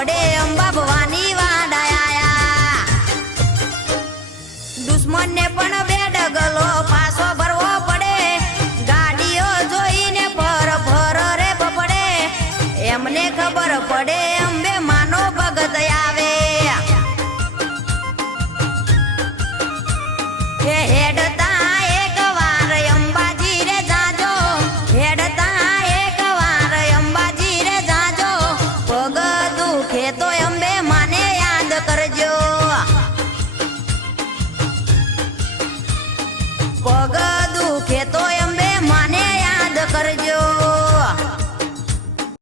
પડે અંબા ભવાની વાડાયા દુશ્મન ને પણ બે ડગલો પાછો ભરવો પડે ગાડીઓ જોઈને ફર ફર રે બપડે એમને ખબર પડે અંબે માનો ભગત આવે હે હેડતા એક વાર અંબાજી રે જાજો હેડતા એક વાર અંબાજી રે જાજો પગ દુખે તો અંબે માને યાદ કરજો પગ